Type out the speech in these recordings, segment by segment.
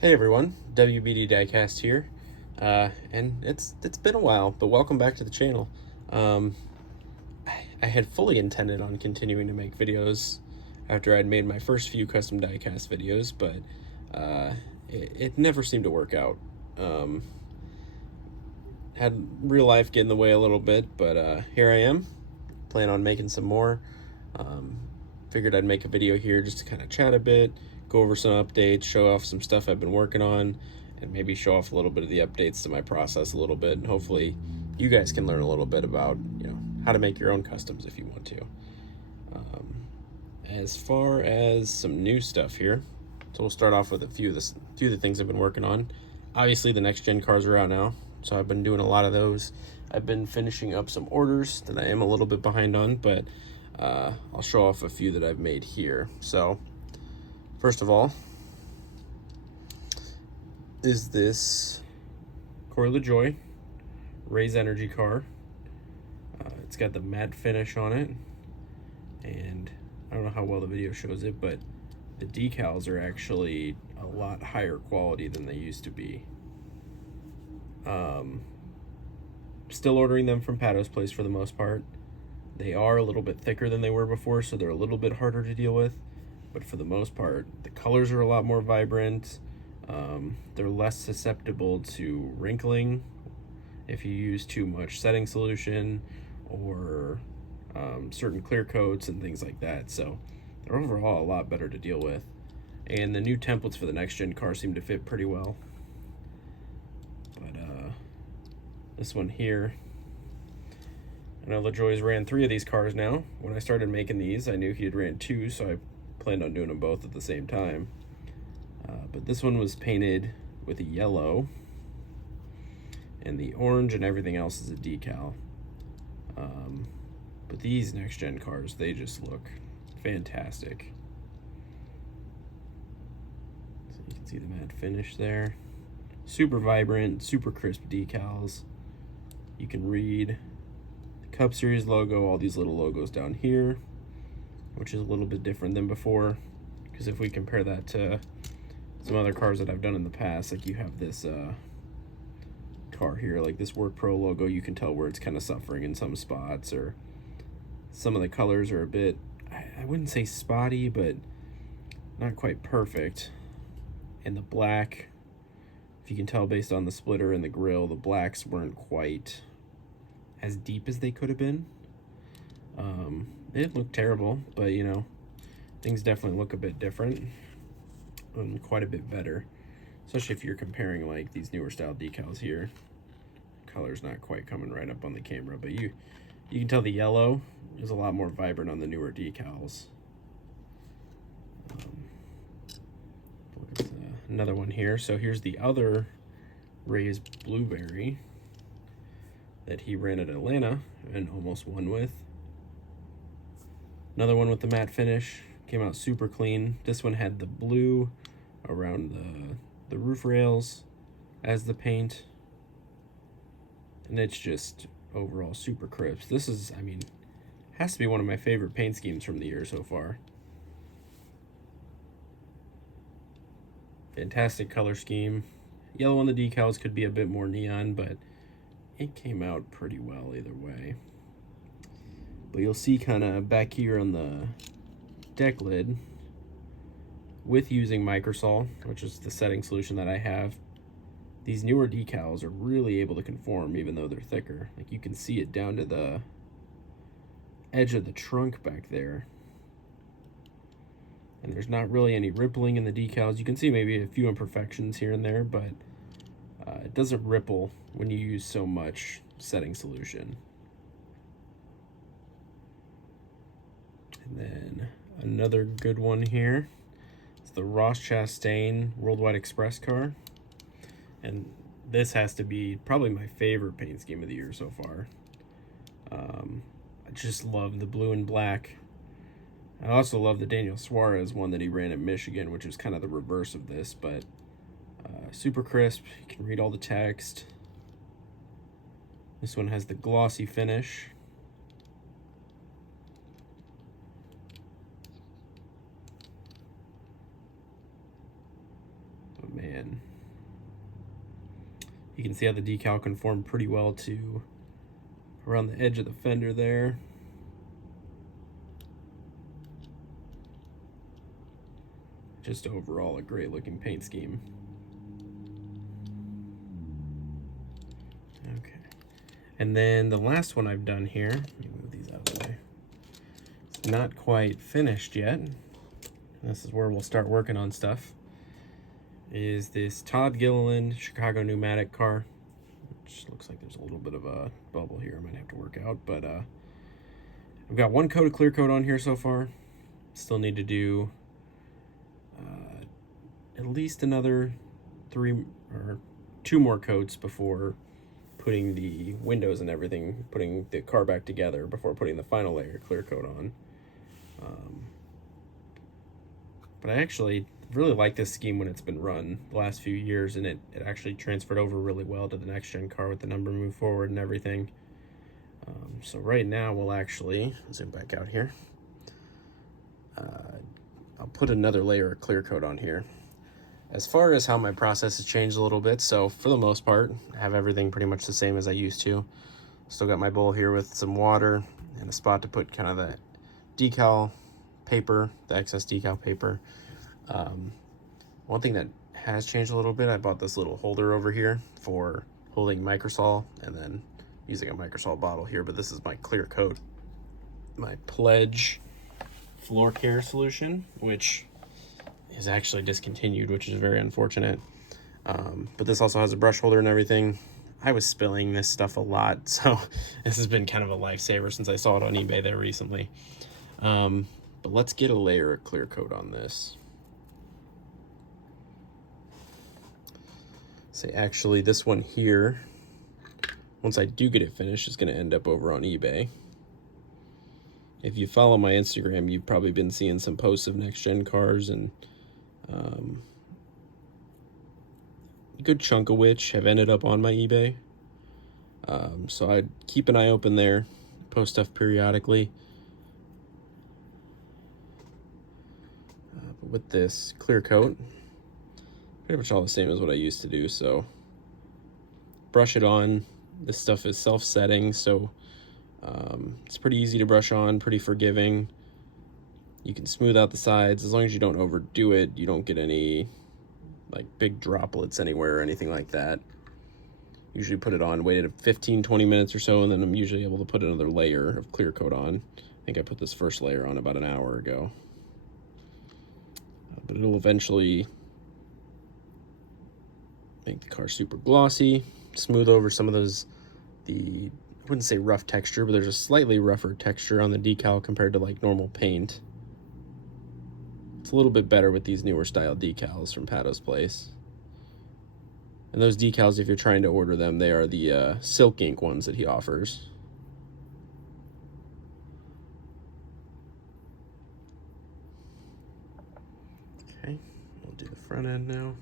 Hey everyone, WBD Diecast here, and it's been a while, but welcome back to the channel. Um, I had fully intended on continuing to make videos after I'd made my first few custom diecast videos, but it never seemed to work out. Had real life get in the way a little bit, but here I am, plan on making some more. Um, Figured I'd make a video here just to kind of chat a bit, go over some updates, show off some stuff I've been working on, and maybe show off a little bit of the updates to my process a little bit, and hopefully you guys can learn a little bit about, how to make your own customs if you want to. As far as some new stuff here, so we'll start off with a few of the things I've been working on. Obviously the next gen cars are out now, so I've been doing a lot of those. I've been finishing up some orders that I am a little bit behind on, but I'll show off a few that I've made here. So first of all is this Coil of Joy Raise Energy car. It's got the matte finish on it, and I don't know how well the video shows it, but the decals are actually a lot higher quality than they used to be. Still ordering them from Pato's place for the most part. They are a little bit thicker than they were before, so they're a little bit harder to deal with, but for the most part, the colors are a lot more vibrant. They're less susceptible to wrinkling if you use too much setting solution or certain clear coats and things like that. So they're overall a lot better to deal with. And the new templates for the next gen car seem to fit pretty well. But this one here, I know LaJoy's ran 3 of these cars now. When I started making these, I knew he had ran 2, so I planned on doing them both at the same time. But this one was painted with a yellow, and the orange and everything else is a decal. But these next gen cars, they just look fantastic. So you can see the matte finish there. Super vibrant, super crisp decals. You can read the Cup Series logo, all these little logos down here, which is a little bit different than before, because if we compare that to some other cars that I've done in the past, like you have this car here, like this Work Pro logo, you can tell where it's kind of suffering in some spots, or some of the colors are a bit, I wouldn't say spotty, but not quite perfect. And the black, if you can tell based on the splitter and the grill, the blacks weren't quite as deep as they could have been. They didn't look terrible, but things definitely look a bit different and quite a bit better, especially if you're comparing like these newer style decals here. Color's not quite coming right up on the camera, but you can tell the yellow is a lot more vibrant on the newer decals. Look at another one here. So here's the other raised blueberry that he ran at Atlanta and almost won with. Another one with the matte finish, came out super clean. This one had the blue around the roof rails as the paint, and it's just overall super crisp. This is, has to be one of my favorite paint schemes from the year so far. Fantastic color scheme. Yellow on the decals could be a bit more neon, but it came out pretty well either way. But you'll see kind of back here on the deck lid, with using Microsol, which is the setting solution that I have, these newer decals are really able to conform even though they're thicker. Like you can see it down to the edge of the trunk back there. And there's not really any rippling in the decals. You can see maybe a few imperfections here and there, but it doesn't ripple when you use so much setting solution. And then another good one here. It's the Ross Chastain Worldwide Express car. And this has to be probably my favorite paint scheme of the year so far. I just love the blue and black. I also love the Daniel Suarez one that he ran at Michigan, which is kind of the reverse of this, but super crisp. You can read all the text. This one has the glossy finish. Oh man. You can see how the decal conformed pretty well to around the edge of the fender there. Just overall a great looking paint scheme. Okay. And then the last one I've done here, let me move these out of the way. It's not quite finished yet. This is where we'll start working on stuff. Is this Todd Gilliland Chicago pneumatic car, which looks like there's a little bit of a bubble here I might have to work out, but I've got one coat of clear coat on here so far. Still need to do at least another 3 or 2 more coats before putting the windows and everything, putting the car back together before putting the final layer of clear coat on. But I actually really like this scheme when it's been run the last few years, and it actually transferred over really well to the next gen car with the number move forward and everything. So right now we'll actually zoom back out here. I'll put another layer of clear coat on here. As far as how my process has changed a little bit, so for the most part I have everything pretty much the same as I used to. Still got my bowl here with some water and a spot to put kind of the decal paper, the excess decal paper. One thing that has changed a little bit, I bought this little holder over here for holding Microsol and then using a Microsol bottle here, but this is my clear coat, my Pledge floor care solution, which is actually discontinued, which is very unfortunate. But this also has a brush holder and everything. I was spilling this stuff a lot, so this has been kind of a lifesaver since I saw it on eBay there recently. But let's get a layer of clear coat on this. Say actually this one here, once I do get it finished, is going to end up over on eBay. If you follow my Instagram, you've probably been seeing some posts of next gen cars, and a good chunk of which have ended up on my eBay. So I'd keep an eye open there, post stuff periodically. But with this clear coat, pretty much all the same as what I used to do. So brush it on. This stuff is self-setting, so it's pretty easy to brush on, pretty forgiving. You can smooth out the sides as long as you don't overdo it. You don't get any like big droplets anywhere or anything like that. Usually put it on, wait 15-20 minutes or so, and then I'm usually able to put another layer of clear coat on. I think I put this first layer on about an hour ago. But it'll eventually make the car super glossy, smooth over some of those, I wouldn't say rough texture, but there's a slightly rougher texture on the decal compared to like normal paint. It's a little bit better with these newer style decals from Pato's Place. And those decals, if you're trying to order them, they are the Silk Ink ones that he offers. Okay, we'll do the front end now.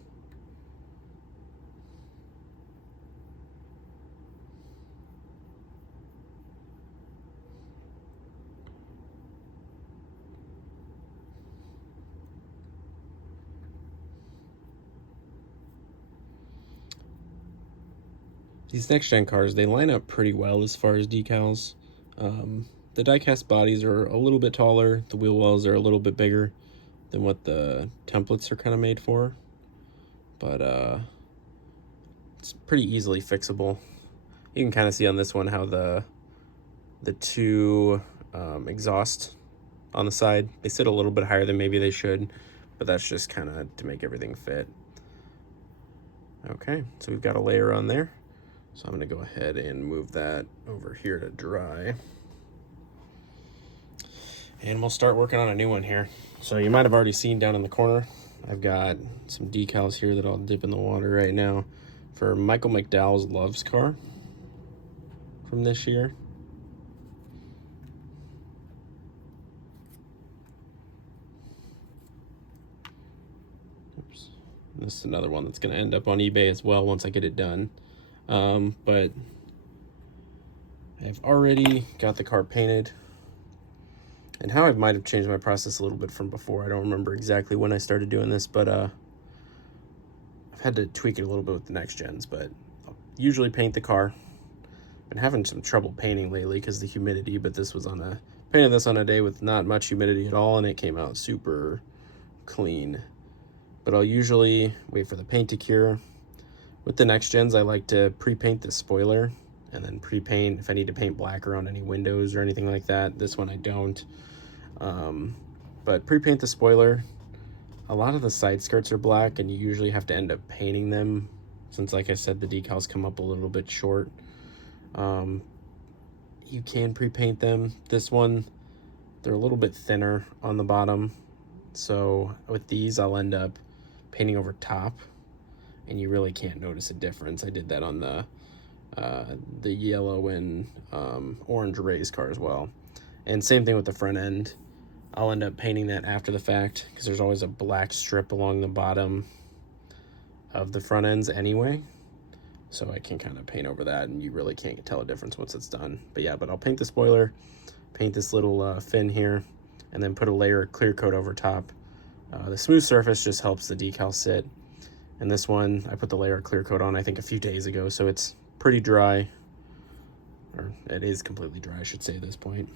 These next gen cars, they line up pretty well as far as decals. The diecast bodies are a little bit taller, the wheel wells are a little bit bigger than what the templates are kind of made for, but it's pretty easily fixable. You can kind of see on this one how the two exhaust on the side, they sit a little bit higher than maybe they should, but that's just kind of to make everything fit. Okay, so we've got a layer on there. So I'm going to go ahead and move that over here to dry. And we'll start working on a new one here. So you might have already seen down in the corner, I've got some decals here that I'll dip in the water right now for Michael McDowell's Loves car from this year. Oops. This is another one that's going to end up on eBay as well once I get it done. But I've already got the car painted, and how I might have changed my process a little bit from before. I don't remember exactly when I started doing this, but I've had to tweak it a little bit with the next gens, but I'll usually paint the car. Been having some trouble painting lately because the humidity, but this was painted this on a day with not much humidity at all, and it came out super clean. But I'll usually wait for the paint to cure. With the next gens, I like to pre-paint the spoiler and then pre-paint if I need to paint black around any windows or anything like that. This one I don't. But pre-paint the spoiler. A lot of the side skirts are black, and you usually have to end up painting them since, like I said, the decals come up a little bit short. You can pre-paint them. This one, they're a little bit thinner on the bottom, so with these I'll end up painting over top, and you really can't notice a difference. I did that on the yellow and orange race car as well, and same thing with the front end. I'll end up painting that after the fact because there's always a black strip along the bottom of the front ends anyway. So I can kind of paint over that, and you really can't tell a difference once it's done. But yeah, I'll paint the spoiler, paint this little fin here, and then put a layer of clear coat over top. The smooth surface just helps the decal sit. And this one, I put the layer of clear coat on, I think, a few days ago, so it's pretty dry. Or it is completely dry, I should say, at this point.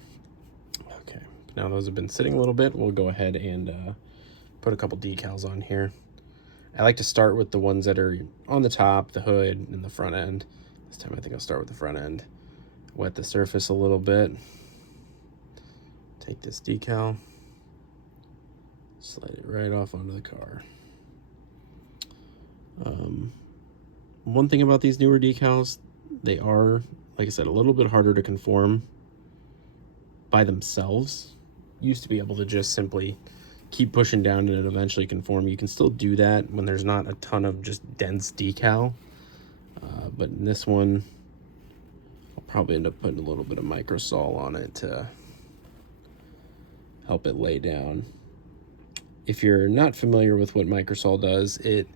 Okay, now those have been sitting a little bit. We'll go ahead and put a couple decals on here. I like to start with the ones that are on the top, the hood, and the front end. This time I think I'll start with the front end. Wet the surface a little bit. Take this decal, slide it right off onto the car. One thing about these newer decals, they are, like I said, a little bit harder to conform by themselves. Used to be able to just simply keep pushing down and it eventually conform. You can still do that when there's not a ton of just dense decal, but in this one I'll probably end up putting a little bit of Microsol on it to help it lay down. If you're not familiar with what Microsol does, it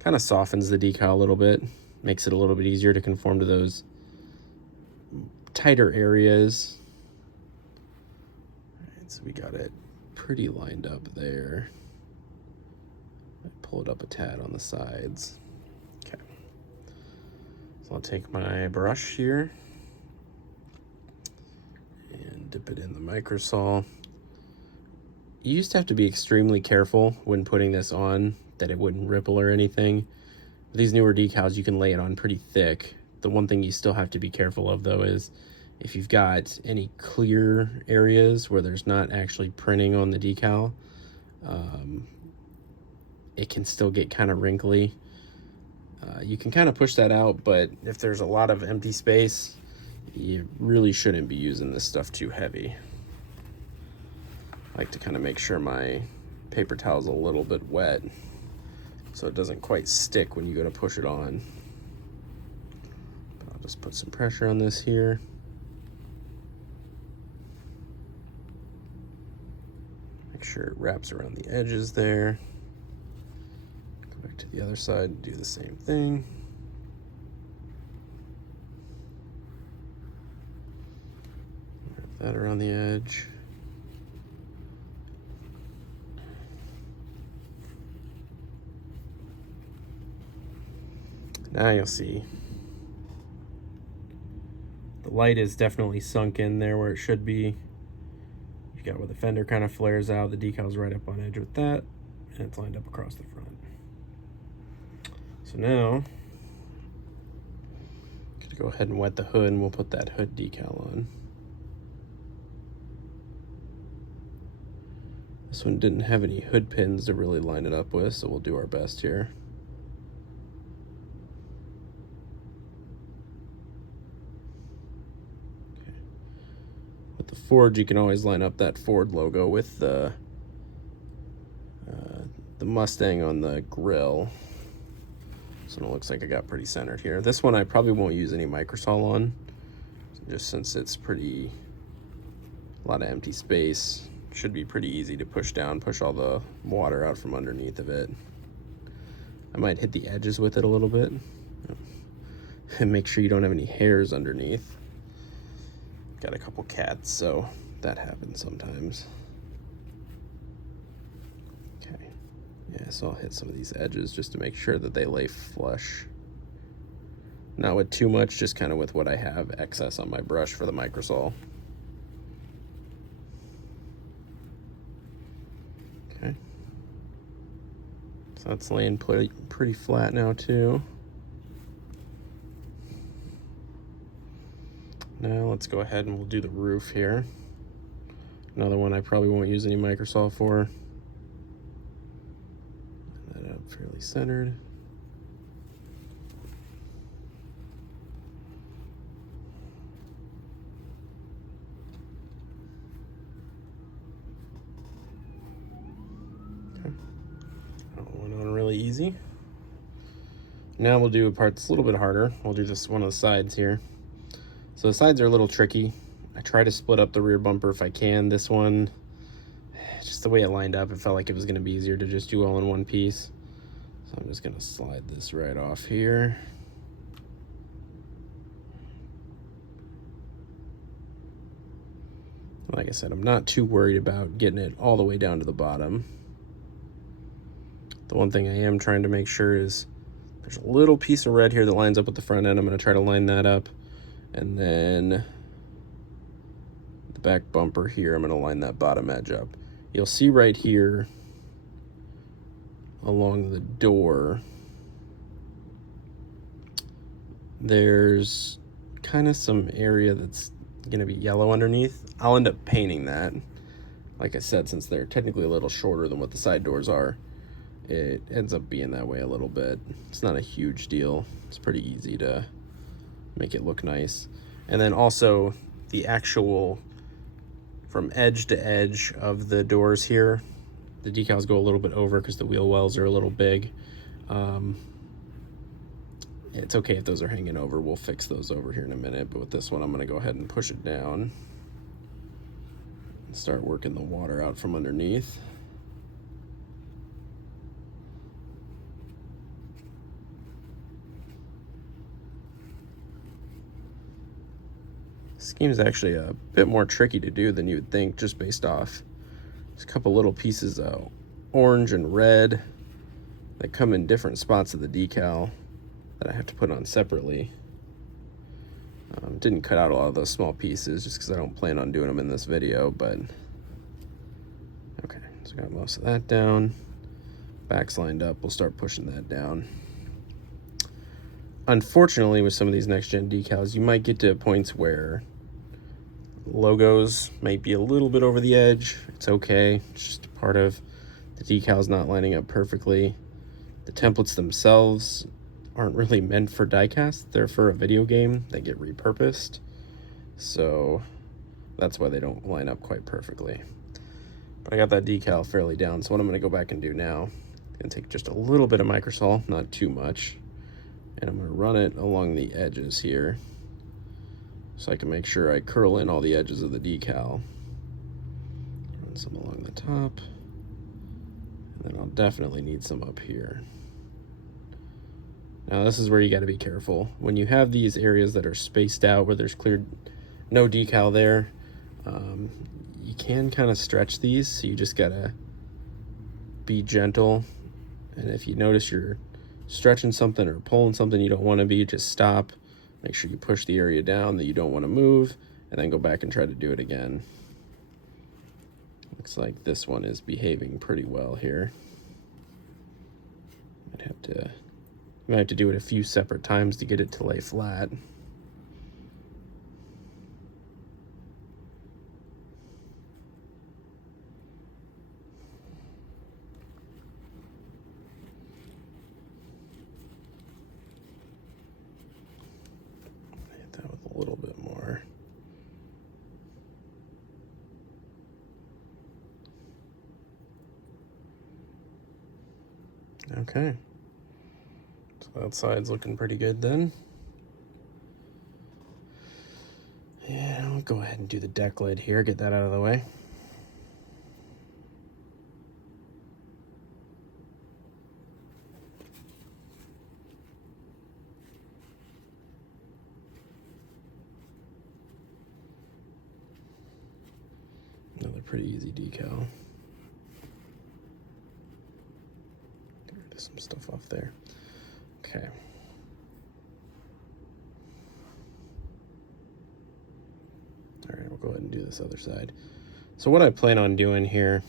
kind of softens the decal a little bit, makes it a little bit easier to conform to those tighter areas. All right, so we got it pretty lined up there. I pull it up a tad on the sides. Okay. So I'll take my brush here and dip it in the Microsol. You used to have to be extremely careful when putting this on that it wouldn't ripple or anything. With these newer decals, you can lay it on pretty thick. The one thing you still have to be careful of, though, is if you've got any clear areas where there's not actually printing on the decal, it can still get kind of wrinkly. You can kind of push that out, but if there's a lot of empty space, you really shouldn't be using this stuff too heavy. I like to kind of make sure my paper towel's a little bit wet so it doesn't quite stick when you go to push it on. But I'll just put some pressure on this here. Make sure it wraps around the edges there. Go back to the other side and do the same thing. Wrap that around the edge. Now you'll see the light is definitely sunk in there where it should be. You got where the fender kind of flares out, the decal's right up on edge with that, and it's lined up across the front. So now, I'm gonna go ahead and wet the hood, and we'll put that hood decal on. This one didn't have any hood pins to really line it up with, so we'll do our best here. The Ford, you can always line up that Ford logo with the Mustang on the grill. So it looks like I got pretty centered here. This one I probably won't use any Microsol on, just since it's a lot of empty space. Should be pretty easy to push down, push all the water out from underneath of it. I might hit the edges with it a little bit and make sure you don't have any hairs underneath. Got a couple cats, so that happens sometimes. Okay, Yeah, so I'll hit some of these edges just to make sure that they lay flush. Not with too much, just kind of with what I have excess on my brush for the Microsol. Okay. So that's laying pretty flat now too. Now let's go ahead and we'll do the roof here. Another one I probably won't use any Microsol for. Line that up fairly centered. Okay. That one went really easy. Now we'll do a part that's a little bit harder. We'll do this one of the sides here. So the sides are a little tricky. I try to split up the rear bumper if I can. This one, just the way it lined up, it felt like it was going to be easier to just do all in one piece. So I'm just going to slide this right off here. Like I said, I'm not too worried about getting it all the way down to the bottom. The one thing I am trying to make sure is there's a little piece of red here that lines up with the front end. I'm going to try to line that up. And then the back bumper here, I'm going to line that bottom edge up. You'll see right here along the door, there's kind of some area that's going to be yellow underneath. I'll end up painting that. Like I said, since they're technically a little shorter than what the side doors are, it ends up being that way a little bit. It's not a huge deal. It's pretty easy to make it look nice. And then also the actual from edge to edge of the doors here, the decals go a little bit over because the wheel wells are a little big. It's okay if those are hanging over. We'll fix those over here in a minute, but with this one I'm going to go ahead and push it down and start working the water out from underneath. Scheme is actually a bit more tricky to do than you would think, just based off there's a couple little pieces of orange and red that come in different spots of the decal that I have to put on separately. Didn't cut out a lot of those small pieces just because I don't plan on doing them in this video, but okay, so got most of that down. Back's lined up, we'll start pushing that down. Unfortunately, with some of these next gen decals, you might get to points where logos might be a little bit over the edge. It's okay, it's just part of the decals not lining up perfectly. The templates themselves aren't really meant for diecast, they're for a video game. They get repurposed, so that's why they don't line up quite perfectly. But I got that decal fairly down, so what I'm going to go back and do now, I'm going to take just a little bit of Microsol, not too much, and I'm going to run it along the edges here so I can make sure I curl in all the edges of the decal. Run some along the top, and then I'll definitely need some up here. Now this is where you got to be careful. When you have these areas that are spaced out where there's clear no decal there, you can kind of stretch these, so you just got to be gentle. And if you notice you're stretching something or pulling something you don't want to be, just stop. Make sure you push the area down that you don't want to move, and then go back and try to do it again. Looks like this one is behaving pretty well here. Might have to do it a few separate times to get it to lay flat. Hit that with a little bit more. Okay. So that side's looking pretty good then. Yeah, I'll go ahead and do the deck lid here, get that out of the way. Another pretty easy decal. get some stuff off there. Okay. All right, we'll go ahead and do this other side. So what I plan on doing here,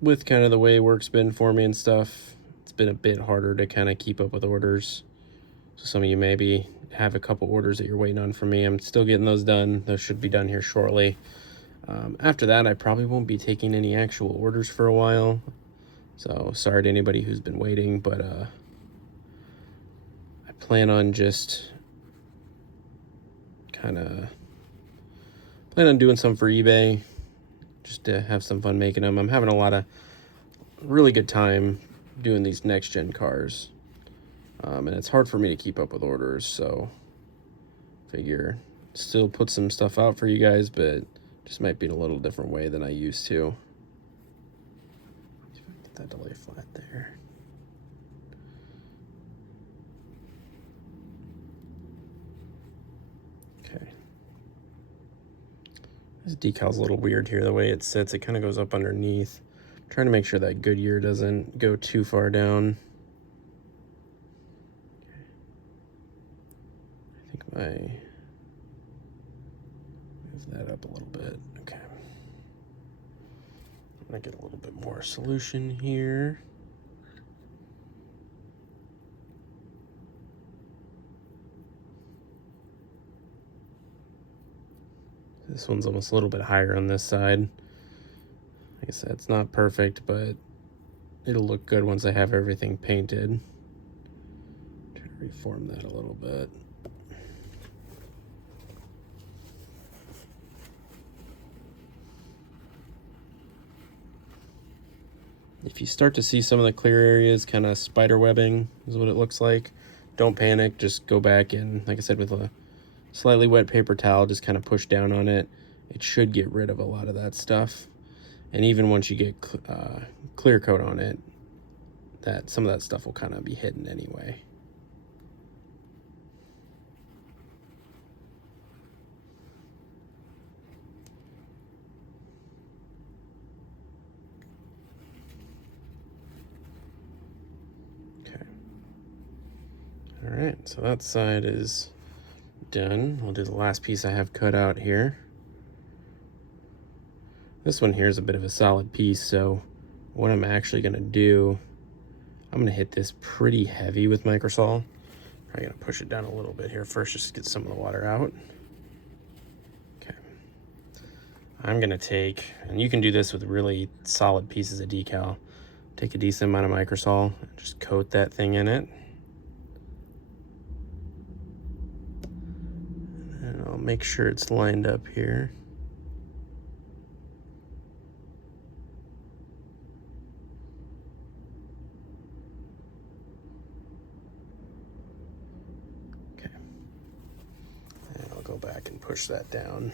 with kind of the way work's been for me and stuff, it's been a bit harder to kind of keep up with orders. So some of you maybe have a couple orders that you're waiting on from me. I'm still getting those done. Those should be done here shortly. After that, I probably won't be taking any actual orders for a while. So sorry to anybody who's been waiting, but I plan on just plan on doing some for eBay, just to have some fun making them. I'm having a lot of really good time doing these next gen cars, and it's hard for me to keep up with orders, so figure still put some stuff out for you guys, but just might be in a little different way than I used to. Get that delay flat there. Okay. This decal's a little weird here, the way it sits. It kind of goes up underneath. I'm trying to make sure that Goodyear doesn't go too far down. I think move that up a little bit. Okay. I'm gonna get a little bit more solution here. This one's almost a little bit higher on this side. Like I said, it's not perfect, but it'll look good once I have everything painted. Try to reform that a little bit. If you start to see some of the clear areas, kind of spider webbing is what it looks like, don't panic. Just go back and, like I said, with a slightly wet paper towel, just kind of push down on it. It should get rid of a lot of that stuff. And even once you get clear coat on it, some of that stuff will kind of be hidden anyway. Okay. All right, so that side is done. We'll do the last piece I have cut out here. This one here is a bit of a solid piece, so what I'm actually going to do, I'm going to hit this pretty heavy with Microsol. Probably going to push it down a little bit here first, just to get some of the water out. Okay. I'm going to take, and you can do this with really solid pieces of decal, take a decent amount of Microsol and just coat that thing in it. And I'll make sure it's lined up here. Go back and push that down.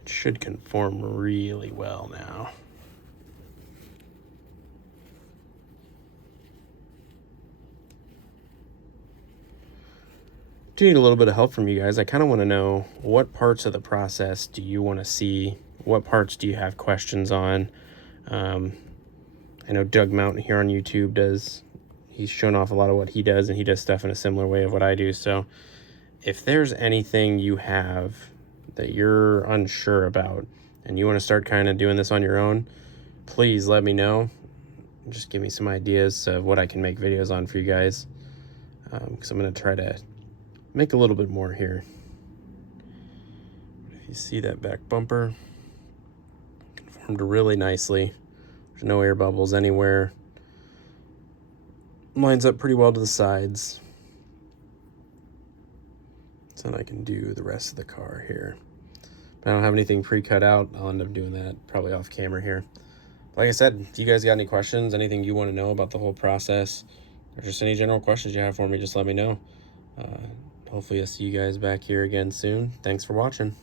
It should conform really well now. Do need a little bit of help from you guys. I kind of want to know, what parts of the process do you want to see? What parts do you have questions on? I know Doug Mountain here on YouTube he's shown off a lot of what he does, and he does stuff in a similar way of what I do. So if there's anything you have that you're unsure about and you want to start kind of doing this on your own, please let me know. Just give me some ideas of what I can make videos on for you guys, because I'm going to try to make a little bit more here. If you see that back bumper, conformed really nicely. There's no air bubbles anywhere. Lines up pretty well to the sides. So then I can do the rest of the car here. But I don't have anything pre-cut out. I'll end up doing that probably off camera here. Like I said, if you guys got any questions, anything you want to know about the whole process, or just any general questions you have for me, just let me know. Hopefully I'll see you guys back here again soon. Thanks for watching.